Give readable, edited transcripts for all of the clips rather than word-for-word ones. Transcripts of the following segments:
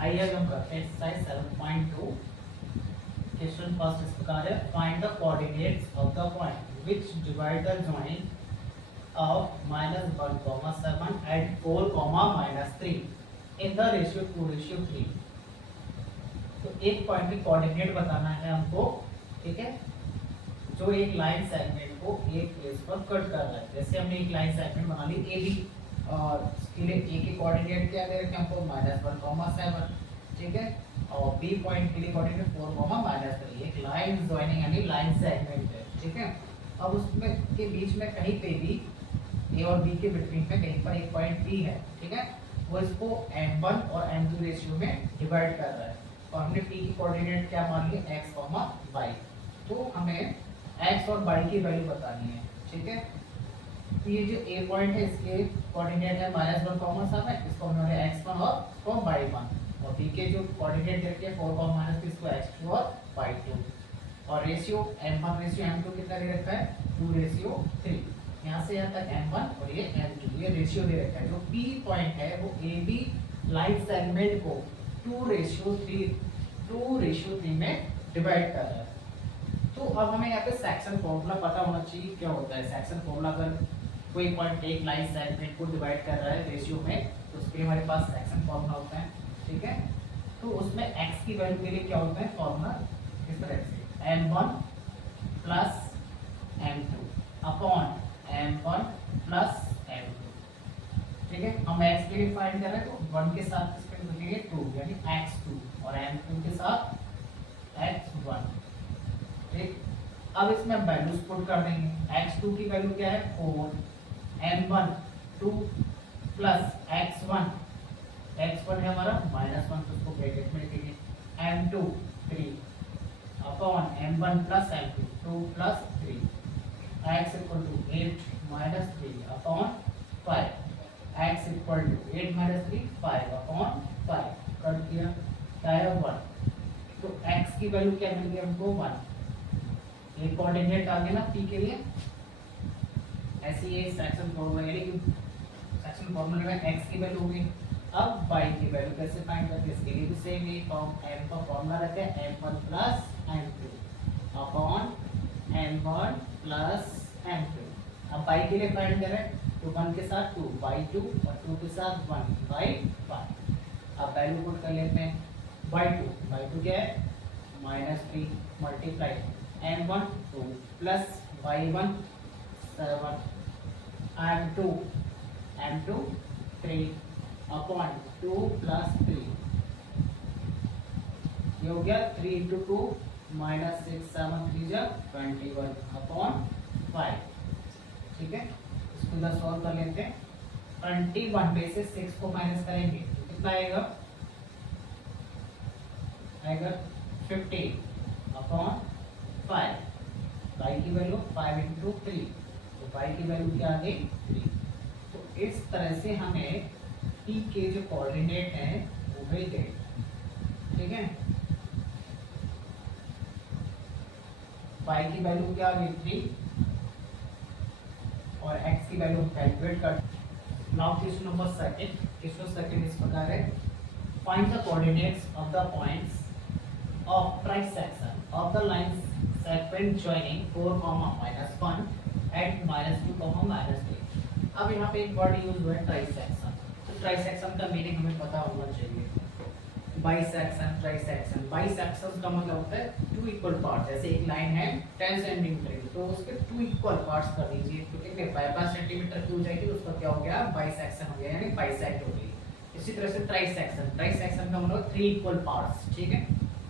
आइए अब हम करते हैं एक्सरसाइज 7.2। क्वेश्चन फर्स्ट इस प्रकार है, find the coordinates of the point which divide the joint of -1,7 at 4, -3 in the ratio 2:3। तो एक पॉइंट की कोऑर्डिनेट बताना है हमको, ठीक है, जो एक लाइन सेगमेंट को एक प्लेस पर कट कर रहा है। जैसे हमने एक लाइन सेगमेंट बना ली ए बी, और उसके लिए ए के कोऑर्डिनेट क्या दे रखे हैं हमको, -1,7, ठीक है, और बी पॉइंट के लिए कोऑर्डिनेट 4, -3। एक लाइन जॉइनिंग यानी लाइन सेगमेंट है, ठीक है। अब उसमें के बीच में कहीं पे भी ए और बी के बिटवीन में कहीं पर एक पॉइंट बी है, ठीक है, वो इसको m1 और m2 रेशियो में डिवाइड कर रहा है, और हमने p की कोऑर्डिनेट क्या मान ली, x, y। तो हमें x और y की वैल्यू बतानी है, ठीक है। तो ये जो a पॉइंट है इसके कोऑर्डिनेट है -1,7, इसको हमने x1 और इसको y1, और b के जो कोऑर्डिनेट दे रखे हैं 4, इसको x2 और y2, और रेशियो m1 रेशियो m2 कितना दे रखा है, 2:3। यहाँ से यहाँ तक m1 और ये m2, ये रेशियो दे रखा है। जो p पॉइंट है वो ab लाइन सेगमेंट को 2:3 में डिवाइड कर रहा है। तो अब हमें यहाँ पे सेक्शन फॉर्मूला पता होना चाहिए क्या होता है। सेक्शन फॉर्मूला, अगर कोई पॉइंट एक लाइन सेगमेंट को डिवाइड कर रहा है रेशियो में, तो उसके लिए हमारे पास सेक्शन फॉर्मूला होता है, ठीक है। तो उसमें x की वैल्यू के लिए क्या होता है फॉर्मूला, इस तरह से m1 plus m2 upon m1 plus m2, ठीक है। हम x के लिए फाइंड कर रहे हैं, तो 1 के साथ इसके लिखेंगे 2 यानी x2, और m2 के साथ x1, ठीक। अब इसमें वैल्यूज पुट कर देंगे। x2 की वैल्यू क्या है 4, m1 2 प्लस x1 है हमारा -1, तो उसको ब्रैकेट में लिखेंगे, m2 3 upon m1 plus m2 2 plus 3, x equal to 8 - 3 upon 5, x equal to 8 - 3 5 upon 5, cut किया क्या है 1। तो x की वैल्यू क्या मिल गई हमको 1। ये कोऑर्डिनेट आ गया ना p के लिए। ऐसे ये सेक्शन फॉर्मूला यानी कि सेक्शन फॉर्मूले में x की वैल्यू होगी। अब y की वैल्यू कैसे फाइंड करते हैं, इसके लिए भी सेम ही फॉर्म m का फॉर्मूला रखते हैं m1 plus m2 upon m1 plus m2। अब y के लिए फाइंड करें तो 1 के साथ 2 y2 और 2 के साथ 1 y1। अब वैल्यू पुट कर लेते हैं, y2 क्या है -3 multiply m1 2 plus y1 7 m2 3 upon 2 plus 3, ये हो गया 3 × 2 -6 7 3 21 अपॉन 5, ठीक है। इसको इधर सॉल्व कर लेते हैं। 21 में से 6 को माइनस करेंगे तो कितना आएगा 15 अपॉन 5, y की वैल्यू 5 × 3, तो y की वैल्यू क्या आ गई 3। तो इस तरह से हमें p के जो कोऑर्डिनेट हैं वो मिल गए, ठीक है। y की वैल्यू क्या आ गई 3 और x की वैल्यू कैलकुलेट कर। नाउ क्वेश्चन नंबर सेकंड इस प्रकार है, find the coordinates of the points of trisection of the lines segment joining 4, -1 at -2, -3। अब यहाँ पे एक वर्ड यूज हुआ है ट्राइसेक्शन। तो ट्राइसेक्शन का मीनिंग हमें पता होना चाहिए। बाइसेक्शन, ट्राइसेक्शन, बाइसेक्शन का मतलब होता है 2 इक्वल पार्ट्स। जैसे एक लाइन है 10 सेंटीमीटर की, तो उसके 2 इक्वल पार्ट्स कर दीजिए, तो कितने 5 सेंटीमीटर की हो जाएगी, तो उसका क्या हो गया बाइसेक्शन हो गया, यानी बाइसेक्ट हो गई। इसी तरह से ट्राइसेक्शन का मतलब 3 इक्वल पार्ट्स, ठीक है।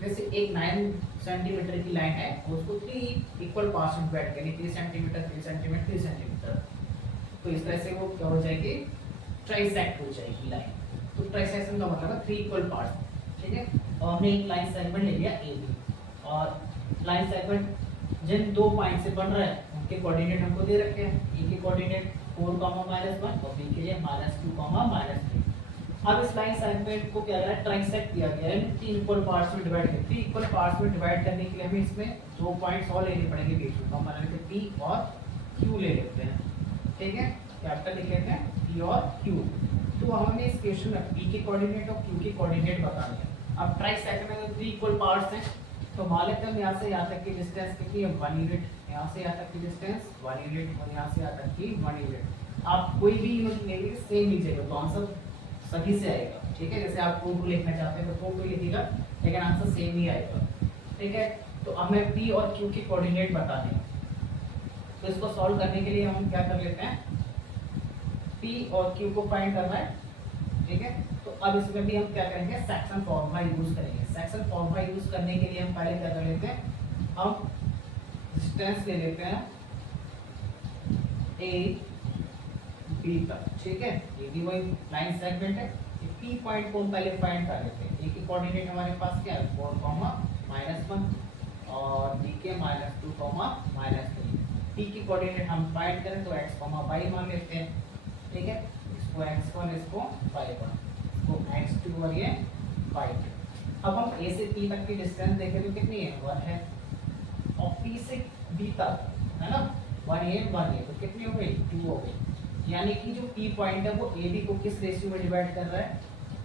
जैसे एक 9 सेंटीमीटर की लाइन है, उसको 3 इक्वल पार्ट्स में डिवाइड करेंगे, 3 सेंटीमीटर 3 सेंटीमीटर 3 सेंटीमीटर, तो इस तरह से वो क्या हो जाएगी ट्राइसेक्ट हो जाएगी लाइन। तो ट्राइसेक्शन का मतलब है 3 इक्वल पार्ट्स, ठीक है। और हमने एक लाइन सेगमेंट ले लिया ए बी, और लाइन सेगमेंट जिन 2 पॉइंट से बन रहा है उनके कोऑर्डिनेट हमको दे रखे हैं। ए के कोऑर्डिनेट 4, -1 और बी के लिए -2, -3। अब इस लाइन सेगमेंट को क्या है ट्राइसेक्ट किया गया है, 3 इक्वल पार्ट्स में डिवाइड किया। 3 इक्वल पार्ट्स में डिवाइड करने के लिए हमें इसमें 2 पॉइंट्स और लेने पड़ेंगे बीच में, हम मान लेते हैं P और Q ले लेते हैं, ठीक है। कैपिटल लिख लेते हैं पी और क्यू। तो हमें इस क्वेश्चन में पी के कोऑर्डिनेट और क्यू के कोऑर्डिनेट बताने हैं। अब ट्राइसेक्टर में 3 इक्वल पार्ट्स हैं, तो मान लेते हैं यहाँ से यहाँ तक की डिस्टेंस कितनी है 1 यूनिट, यहाँ से यहाँ तक की डिस्टेंस 1 यूनिट और यहाँ से यहाँ तक की 1 यूनिट। आप कोई भी यूनिट लेंगे सेम लीजिएगा तो आंसर सभी से आएगा, ठीक है। जैसे आप 2 लिखना चाहते हैं तो 2 लिखिएगा, लेकिन आंसर सेम ही आएगा, ठीक है। तो हमें पी और क्यू के कोऑर्डिनेट बताने हैं, तो इसको सॉल्व करने के लिए हम क्या कर लेते हैं, पी और क्यू को फाइंड करना है, ठीक है। तो अब इसमें भी हम क्या करेंगे, सेक्शन फॉर्मूला यूज करेंगे। सेक्शन फॉर्मूला यूज करने के लिए हम पहले क्या कर लेते हैं, हम डिस्टेंस ले लेते हैं ए बी तक, ठीक है। ये भी वही लाइन सेगमेंट है। पी पॉइंट को हम पहले फाइंड कर लेते हैं। ए की कोऑर्डिनेट हमारे पास क्या है 4, -1 और बी के -2, -3। पी की कोऑर्डिनेट हम फाइंड करें तो x, y मान लेते हैं, ठीक है। इसको x1, इसको y1, इसको x2 और ये y2। अब हम a से p तक की डिस्टेंस देखें तो कितनी है 1 है, और p से b तक है ना 1 a तो कितनी हो गई 2 हो गई। यानी कि जो p पॉइंट है वो ab को किस रेशियो में डिवाइड कर रहा है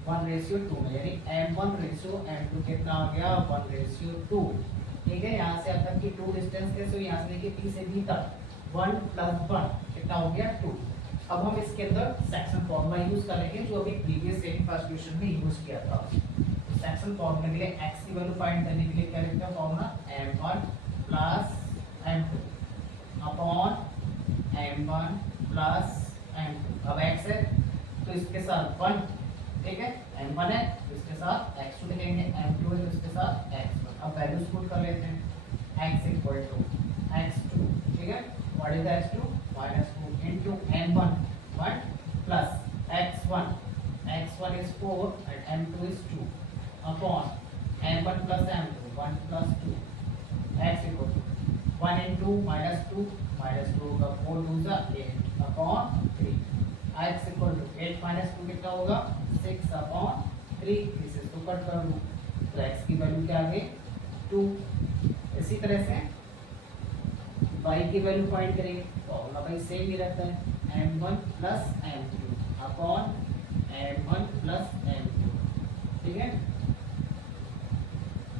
1:2 में, यानी m1:m2 कितना आ गया 1:2, ठीक है। यहाँ से अब तक की 2 डिस्टेंस कैसे हुई, यहाँ से लेके p से b तक 1 + 1 कितना हो गया 2। अब हम इसके अंदर सेक्शन फॉर्मूला यूज करेंगे जो अभी प्रीवियस फर्स्ट क्वेश्चन में यूज किया था। तो सेक्शन फॉर्मूला के लिए x की वैल्यू फाइंड करने के लिए क्या लिखते हैं formula m1 + m2 upon m1 + m2। अब x है तो इसके साथ 1, ठीक है, m1 है तो इसके साथ x2 लिखेंगे, m2 है तो इसके साथ x1। अब वैल्यूज पुट कर लेते हैं, x = x2, ठीक है। What is x2 -2 into m1 1 plus x1, x1 is 4 and m2 is 2 upon m1 plus m2 1 plus 2 x = 1 into -2 -2 का 4 2 जा 8 upon 3 x = 8 - 2 कितना होगा 6 upon 3। इसे तो कट कर दूं तो x की वैल्यू क्या आ गई 2। इसी तरह से y की वैल्यू फाइंड करेंगे, फॉर्मूला भाई सेम ही रहता है m1 + m2 upon m1 + m2, ठीक है।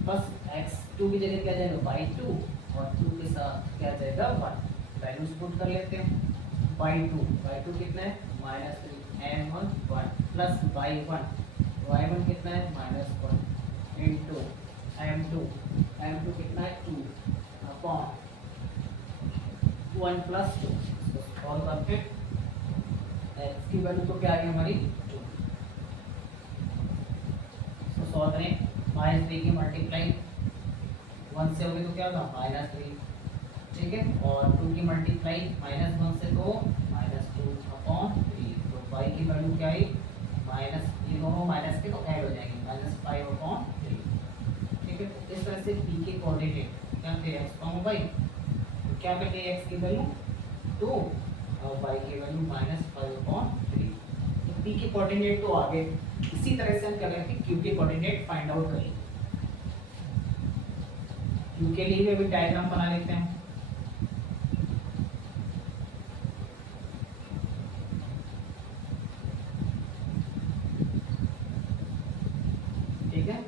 बस x2 की जगह क्या जाएगा y2 और 2 के साथ क्या जाएगा 1। वैल्यूज पुट कर लेते हैं, y2 कितना है -3 m1 1 प्लस y1 कितना है -1 इंटू m2 कितना है 2 अपॉन 1 + 2। इसको सॉल्व करके x की वैल्यू तो क्या आ गई हमारी 2। इसको सॉल्व करें, -3 की मल्टीप्लाई 1 से होगी तो क्या होगा -3, ठीक है। और 2 की मल्टीप्लाई -1 से तो -2 अपॉन 3। तो y की वैल्यू क्या आई ये दोनों माइनस के तो ऐड हो जाएंगे -5 अपॉन 3, ठीक है। तो इस तरह से p के कोऑर्डिनेट क्या थे x, y, क्या करते हैं x की वैल्यू 2 और y की वैल्यू -5 अपॉन 3। तो p के कोऑर्डिनेट तो आ गए। इसी तरह से हम क्या करेंगे q के कोऑर्डिनेट फाइंड आउट करेंगे। q के लिए भी अभी डायग्राम बना लेते हैं। ठीक है,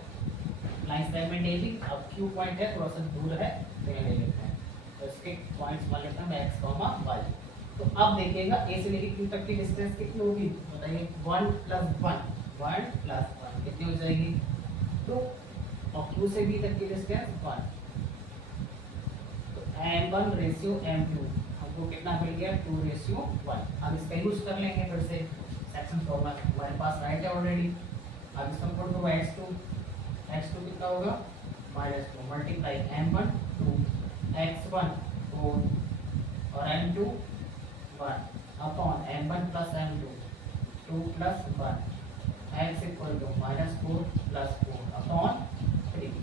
लाइन सेगमेंट ए भी। अब q पॉइंट है थोड़ा सा दूर है तो यहाँ ले लेते हैं, तो इसके पॉइंट्स मान लेते हैं x, y। तो अब देखिएगा a से लेके q तक की डिस्टेंस कितनी होगी बताइए 1 + 1 कितनी हो जाएगी 2, और q से b तक की डिस्टेंस 1। तो m1:m2 हमको कितना मिल गया 2:1। अब इसका यूज कर लेंगे फिर से सेक्शन फॉर्मूला हमारे पास राइट है ऑलरेडी। अब इसका पुट होगा x2 कितना होगा -2 मल्टीप्लाई m1 2 x1 4 और m2 1 upon m1 + m2 2 + 1 x = -4 + 4 upon 3।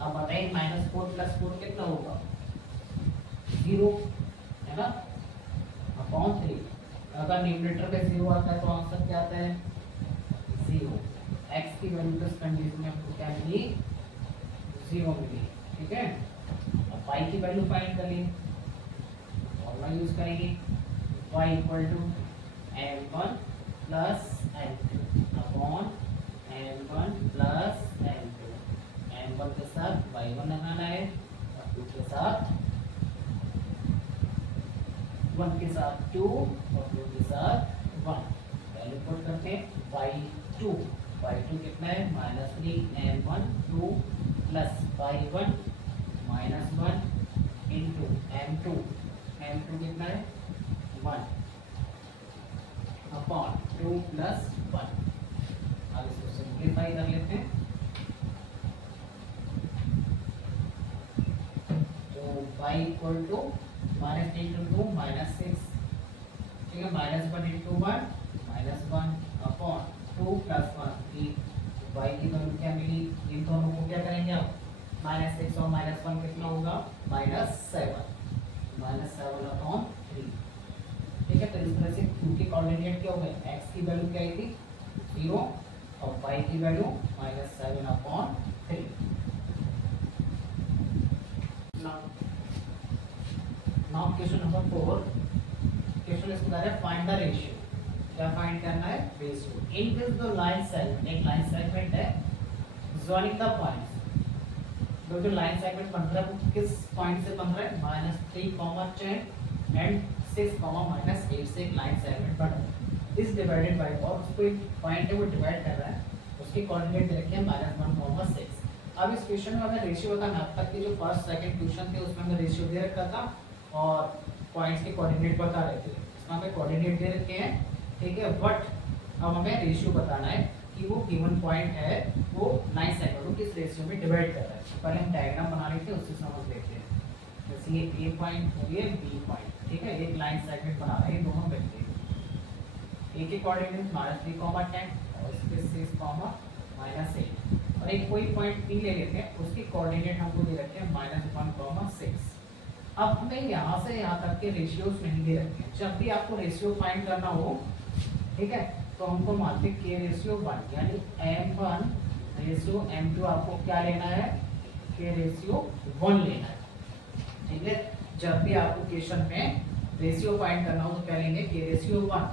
अब बताइए -4 + 4 कितना होगा 0 है ना अपॉन 3। अगर न्यूमरेटर पे 0 आता है तो आंसर क्या आता है 0। x की वैल्यू इस कंडीशन में आपको क्या मिली 0 मिली, ठीक है। अब y की वैल्यू फाइंड कर ली, फॉर्मूला यूज करेंगे y = m1 plus m2 upon m1 plus m2। m1 के साथ y1 लगाना है और 2 के साथ 1 के साथ 2 और 2 के साथ 1। वैल्यू पुट करते हैं y2 कितना है -3m1 2 plus y1 -1 into m2 कितना है 1 अपॉन 2 प्लस 1। अब इसको सिंप्लीफाई कर लेते हैं। तो y इक्वल टू -3 इंटू 2 -6, ठीक है, -1 इंटू 1 -1 अपॉन 2 प्लस 1 3। y की वैल्यू क्या मिली, इन दोनों को क्या करेंगे आप, -6 और -1 कितना होगा -7 अपॉन 3। ठीक है, तो इस तरह से q के कोऑर्डिनेट क्या हो गए, x की वैल्यू क्या आई थी 0 और y की value -7 upon 3। Now question number 4, question इसको कह रहा है फाइंड द रेशियो। क्या फाइंड करना है, ratio in this the line segment. एक लाइन सेगमेंट है जॉइनिंग द पॉइंट्स। जो लाइन सेगमेंट बन रहा है वो किस पॉइंट से बन रहा है, -3, 10 एंड 6, -8 से एक लाइन सेगमेंट बन रहा है। इस डिवाइडेड बाय, और उसको एक पॉइंट है वो डिवाइड कर रहा है, उसकी कोऑर्डिनेट दे रखे हैं -1, 6। अब इस क्वेश्चन में अगर रेशियो बताना, अब तक के जो फर्स्ट सेकंड क्वेश्चन थे उसमें हमें रेशियो दे रखा था और पॉइंट्स के कोऑर्डिनेट बता रहे थे। इसमें हमें कोऑर्डिनेट दे रखे हैं, ठीक है, बट अब हमें रेशियो बताना है कि वो गिवन पॉइंट है वो लाइन सेगमेंट को किस रेशियो में डिवाइड कर रहा है। तो पहले हम डायग्राम बना लेते हैं, उससे समझ लेते हैं। जैसे ये ए पॉइंट और ये बी पॉइंट, ठीक है, एक लाइन सेगमेंट बना रहे हैं दोनों व्यक्ति। ए के कोऑर्डिनेट -3, 10 और इसके 6, -8। और एक कोई पॉइंट बी ले लेते हैं, उसकी कोऑर्डिनेट हमको दे रखे हैं -1, 6। अब हमें यहाँ से यहाँ तक के रेशियोज नहीं दे रखे हैं। जब भी आपको रेशियो फाइंड करना हो, ठीक है, तो हमको मानते के रेशियो 1 यानी m1 रेशियो m2 आपको क्या लेना है, के रेशियो 1 लेना है। ठीक है, जब भी आपको क्वेश्चन में रेशियो फाइंड करना हो तो क्या लेंगे, के रेशियो 1।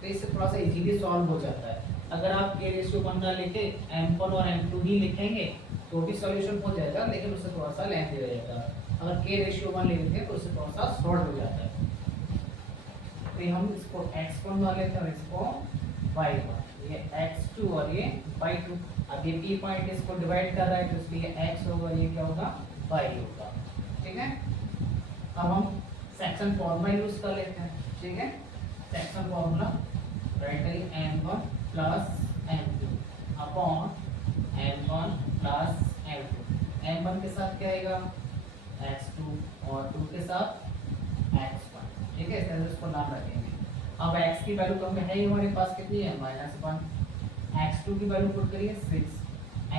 तो इससे थोड़ा सा इजीली सॉल्व हो जाता है। अगर आप के रेशियो 1 ना लेके m1 और m2 ही लिखेंगे तो भी सॉल्यूशन हो जाएगा, लेकिन उससे थोड़ा सा लेंथी हो जाएगा। अगर के रेशियो 1 ले लेते हैं तो उससे थोड़ा सा शॉर्ट हो जाता है। तो हम इसको x1 मान लेते हैं और इसको y1, ये x2 और ये y2। अब ये p पॉइंट इसको डिवाइड कर रहा है तो इसलिए x होगा, ये क्या होगा, y होगा। ठीक है, अब हम सेक्शन फॉर्मूला यूज कर लेते हैं। ठीक है, सेक्शन फॉर्मूला राइट करिए, m1 plus m2 upon m1 plus m2। m1 के साथ क्या आएगा, x2 और 2 के साथ x1। ठीक है, इस तरह से इसको नाम रखेंगे। अब x की वैल्यू कम है ही हमारे पास, कितनी है -1। x2 की वैल्यू पुट करिए 6,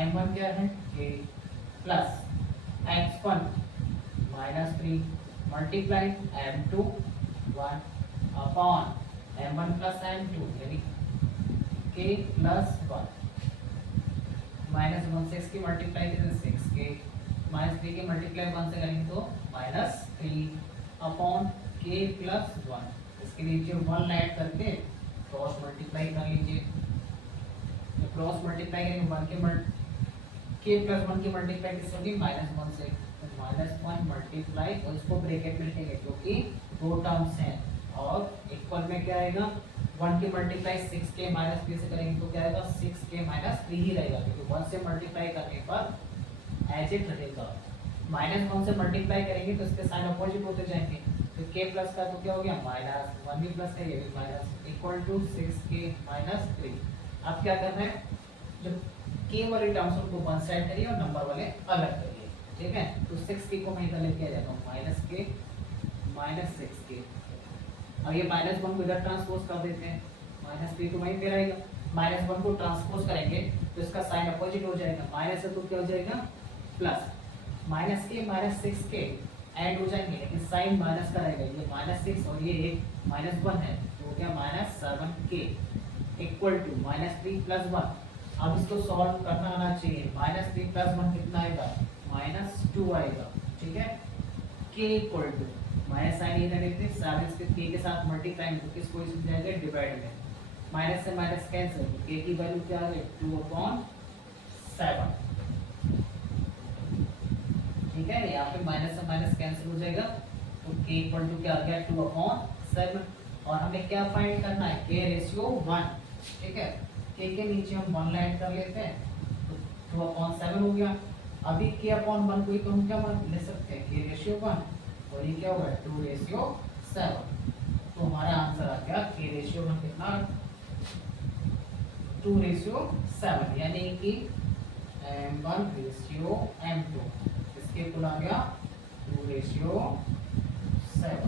m1 क्या है a plus x1 -3 multiply m2 1 upon m1 plus m2 यानी k प्लस 1 -1 6 की मल्टीप्लाई करें 6k -3 की मल्टीप्लाई 1 से करेंगे तो -3 अपॉन k प्लस 1। इसके नीचे 1 ऐड करके क्रॉस मल्टीप्लाई कर लीजिए। तो क्रॉस मल्टीप्लाई करेंगे 1 के k प्लस 1 की मल्टीप्लाई किससे होगी, -1 से। तो -1 मल्टीप्लाई और इसको ब्रैकेट में लिखेंगे क्योंकि दो टर्म्स हैं और इक्वल में क्या आएगा, 1 की मल्टीप्लाई 6k -3 से करेंगे तो क्या आएगा, 6k -3 ही रहेगा क्योंकि 1 से मल्टीप्लाई करने पर एज इट रहेगा। -1 से मल्टीप्लाई करेंगे तो इसके साइन अपोजिट होते जाएंगे। तो k प्लस का तो क्या हो गया, -1 भी प्लस है, ये भी माइनस, इक्वल टू 6k -3। अब क्या करना है, जो k वाले टर्म्स उनको वन साइड करिए और नंबर वाले अलग करिए। ठीक है, तो 6k को मैं इधर लेके आ जाता हूँ, -k -6k। अब ये -1 को इधर ट्रांसपोज कर देते हैं, -3 को वहीं पे रहेगा। -1 को ट्रांसपोज करेंगे तो इसका साइन अपोजिट हो जाएगा, माइनस है तो क्या हो जाएगा, प्लस। -k -6k ऐड हो जाएंगे लेकिन साइन माइनस का रहेगा, ये -6 और ये एक -1 है तो क्या -7k इक्वल टू -3 + 1। अब इसको सॉल्व करना आना चाहिए, -3 + 1 कितना आएगा, -2 आएगा। ठीक है, k equal to minus sign इधर लेते हैं, साथ इसके k के साथ मल्टीप्लाई तो किसको इसमें जाएगा डिवाइड में, माइनस से माइनस कैंसिल, तो के की वैल्यू क्या आ गई 2/7। ठीक है, यहाँ पे माइनस से माइनस कैंसिल हो जाएगा, तो k इक्वल टू क्या आ गया 2/7। और हमें क्या फाइंड करना है, k रेशियो 1। ठीक है, k के नीचे हम 1 ऐड कर लेते हैं, तो 2/7 हो गया। अभी k/1 को हम क्या ले सकते हैं, k रेशियो 1, और ये क्या होगा 2/7। तो हमारा आंसर आ गया k रेशियो 1 कितना 2/7, यानी कि m1/m2, इसके कुल आ गया 2/7।